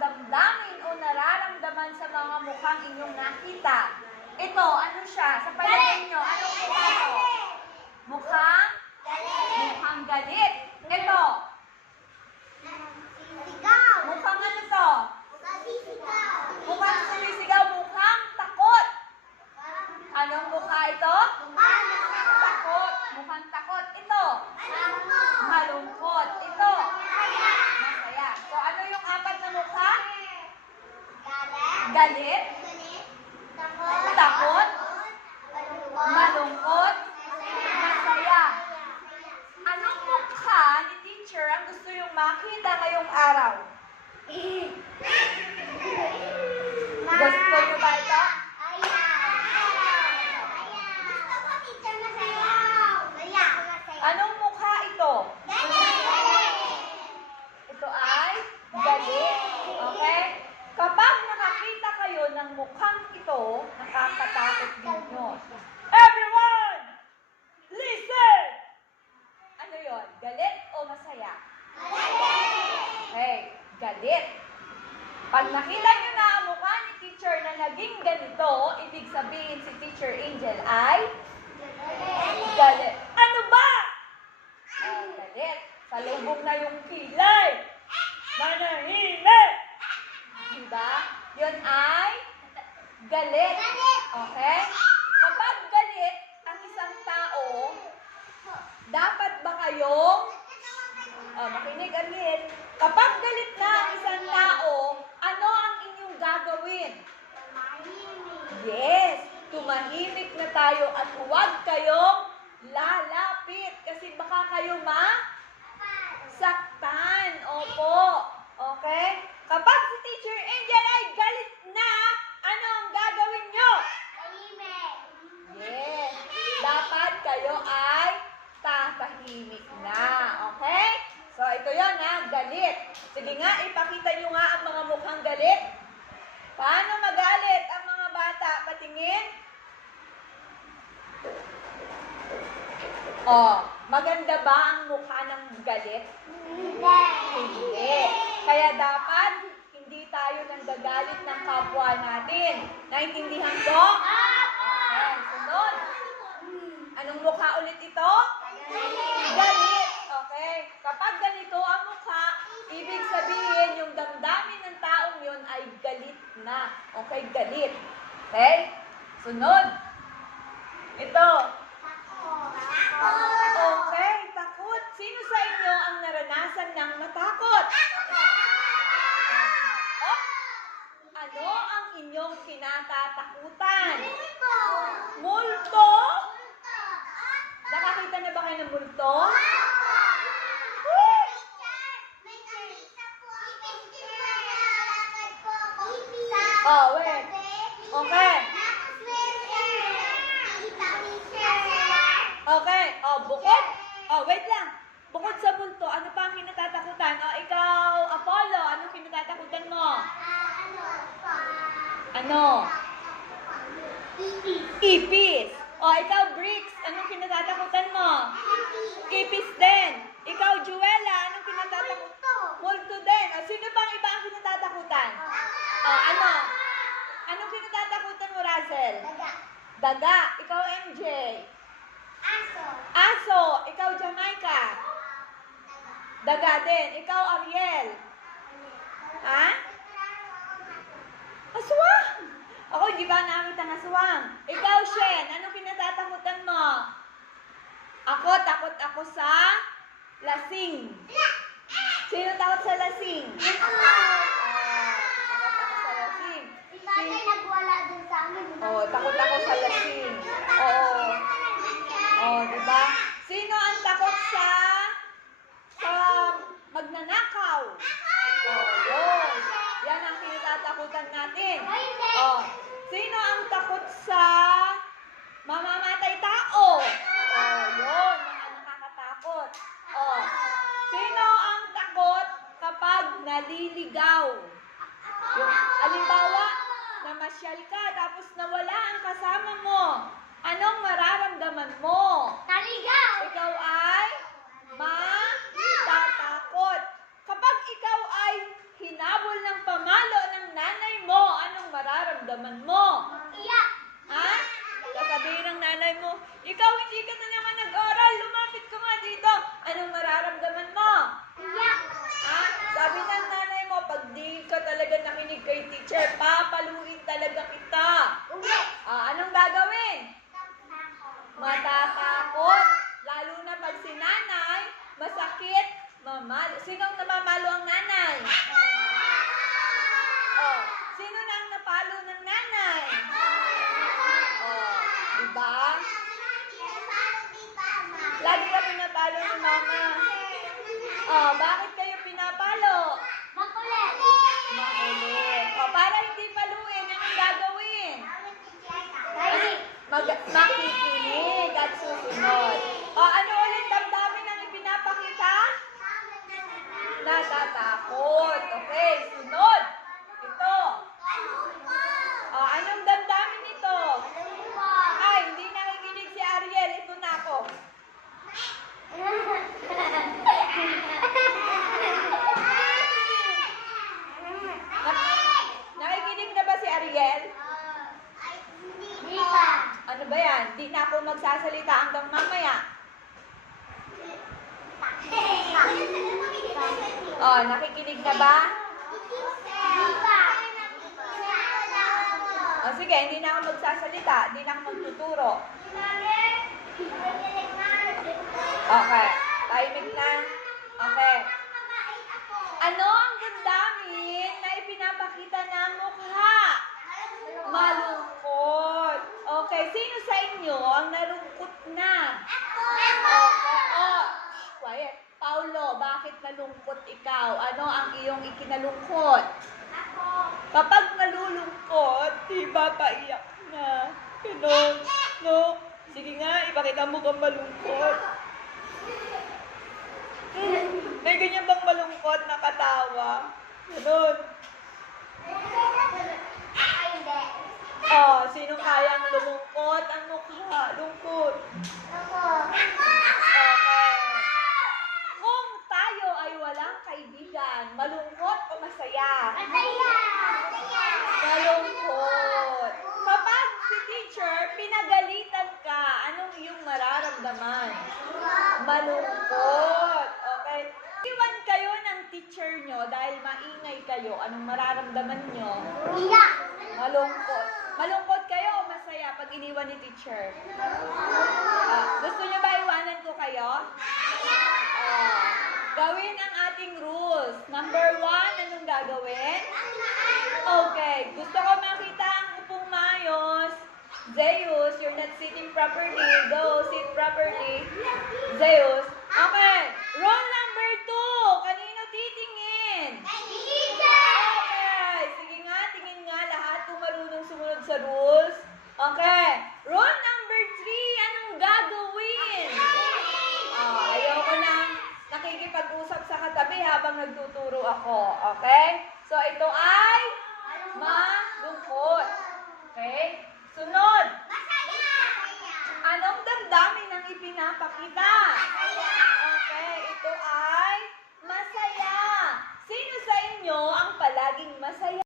damdamin o nararamdaman sa mga mukhang inyong nakita? Ito, ano siya? Sa palagay nyo, anong mukha ito? Mukhang? Mukhang galit. Ito. Mukhang ano to? Mukhang sumisigaw, mukhang takot. Anong mukha ito? Takot. Mukhang takot. Ito. Malungkot. Ito. Masaya. So, ano yung apat na mukha? Galit. Takot. Malungkot. Masaya. Anong mukha ni teacher ang gusto yung makita ngayong araw? Gusto nyo ba ito? Anong mukha ito? Ito ay galit. Okay? Kapag nakakita kayo ng mukhang ito, nakakatakot ninyo. Everyone! Listen! Ano yon? Galit o masaya? Okay, galit. Pag nakita nyo na ang mukha ni teacher na naging ganito, ibig sabihin si Teacher Angel ay galit. Ano ba? Galit. Salubong na yung kilay. Manahimik. Diba? Yun ay galit. Okay? Kapag galit ang isang tao, dapat ba kayong makinig agad. Kapag galit na ang isang tao, ano ang inyong gagawin? Yes, tumahimik na tayo at huwag kayong lalapit kasi baka kayo saktan. Opo. Okay? Kapag si Teacher Angel ay galit na, ano ang gagawin nyo? Yes. Dapat kayo ay tatahimik na. Okay? So, ito yon ha, galit. Sige nga, ipakita nyo nga ang mga mukhang galit. Paano magalit ang mga bata? Patingin. Maganda ba ang mukha ng galit? Hindi. Kaya dapat hindi tayo nanggagalit ng kapwa natin. Naintindihan ko? Okay, sunod. Anong mukha ulit ito? Galit. Okay. Kapag ganito ang mukha, ibig sabihin yung damdamin ng taong yun ay galit na. Okay, galit. Okay? Sunod. Ito. Okay, takot. Sino sa inyo ang naranasan ng matakot? Ano ang inyong kinatatakutan? Multo? Nakakita na ba kayo ng multo? Wait. Okay. Okay. Bukod. Wait lang. Bukod sa multo, ano pa ang kinatatakutan? Ikaw, Apollo, anong kinatatakutan mo? Ano? Ipis. Ikaw, Bricks, anong kinatatakutan mo? Ipis din. Ikaw, Juela, anong kinatatakutan? Multo din. Sino pang iba ang kinatatakutan? Ano? Anong kinatatakutan mo, Russell? Daga. Ikaw, MJ? Aso. Ikaw, Jamaica? Daga din. Ikaw, Ariel? Aswang. Ako, di ba nakakita ng aswang? Ikaw, Shen, anong kinatatakutan mo? Takot ako sa lasing. Sino takot sa lasing? Takot ako sa lasing. Nagwala dun sa amin. Takot ako sa lasing. Diba? Sino ang takot sa magnanakaw? Yun. Yan ang kinatatakutan natin. Sino ang takot sa mamamatay tao? Yun. Mga nakakatakot. Sino ang takot kapag naliligaw? Halimbawa, namasyal ka tapos nawala ang kasama mo. Anong mararamdaman mo? Naligaw! Ikaw ay matatakot. Kapag ikaw ay hinabol ng pamamahay, namamalo. Sinong namamalo ang nanay? Oh, sino na ang napalo ng nanay? Oh, diba? Lagi ka pinapalo ng mama. Oh, bakit kayo pinapalo? Makulit. Makulit. Oh, para hindi paluin, anong gagawin? Makikinig at susunod. Oh, ano ulit damdamin ang ipinapakita? Natatakot. Okay, sunod. Ito. Oh, anong damdamin nito? Ay, hindi nakikinig si Ariel. Ito na ako. Nakikinig na ba si Ariel? Ano ba yan? Di na ako magsasalita hanggang mamaya. Oh, nakikinig na ba? Oh, sige, hindi na ako magsasalita. Hindi na ako magtuturo. Okay. Timing na. Okay. Ano ang damdamin na ipinapakita ng mukha? Malungkot. Okay. Sino sa inyo ang nalungkot na? Okay. Oh, quiet. Paulo, bakit nalungkot ikaw? Ano ang iyong ikinalungkot? Kapag nalulungkot, di ba paiyak na? Ganon. No? Sige nga, ipakita mo kang malungkot. May ganyan bang malungkot na katawa? Ganon. Oh, sino kayang lumungkot ang mukha? Lungkot. Okay. Kung tayo ay walang kaibigan, malungkot o masaya? Malungkot. Kapag si teacher, pinagalitan ka, anong iyong mararamdaman? Malungkot. Okay. Iwan kayo ng teacher nyo dahil maingay kayo, anong mararamdaman nyo? Malungkot. Malungkot kayo o masaya pag iniwan ni teacher? Gusto nyo ba iwanan ko kayo? Gawin ang ating rules. Number 1, anong gagawin? Okay. Gusto ko makita ang upong maayos. Zeus, you're not sitting properly. Go, sit properly. Zeus. Okay. Rule number 2. Kanino titingin? Okay. Sige nga, tingin nga lahat kung marunong sumunod sa rules. Okay. Rule number 3. Anong gagawin? Ayoko na nakikipag-usap sa katabi habang nagtuturo ako. Okay? So, ito ay malungkot. Okay? Sunod. Anong damdamin ang ipinapakita?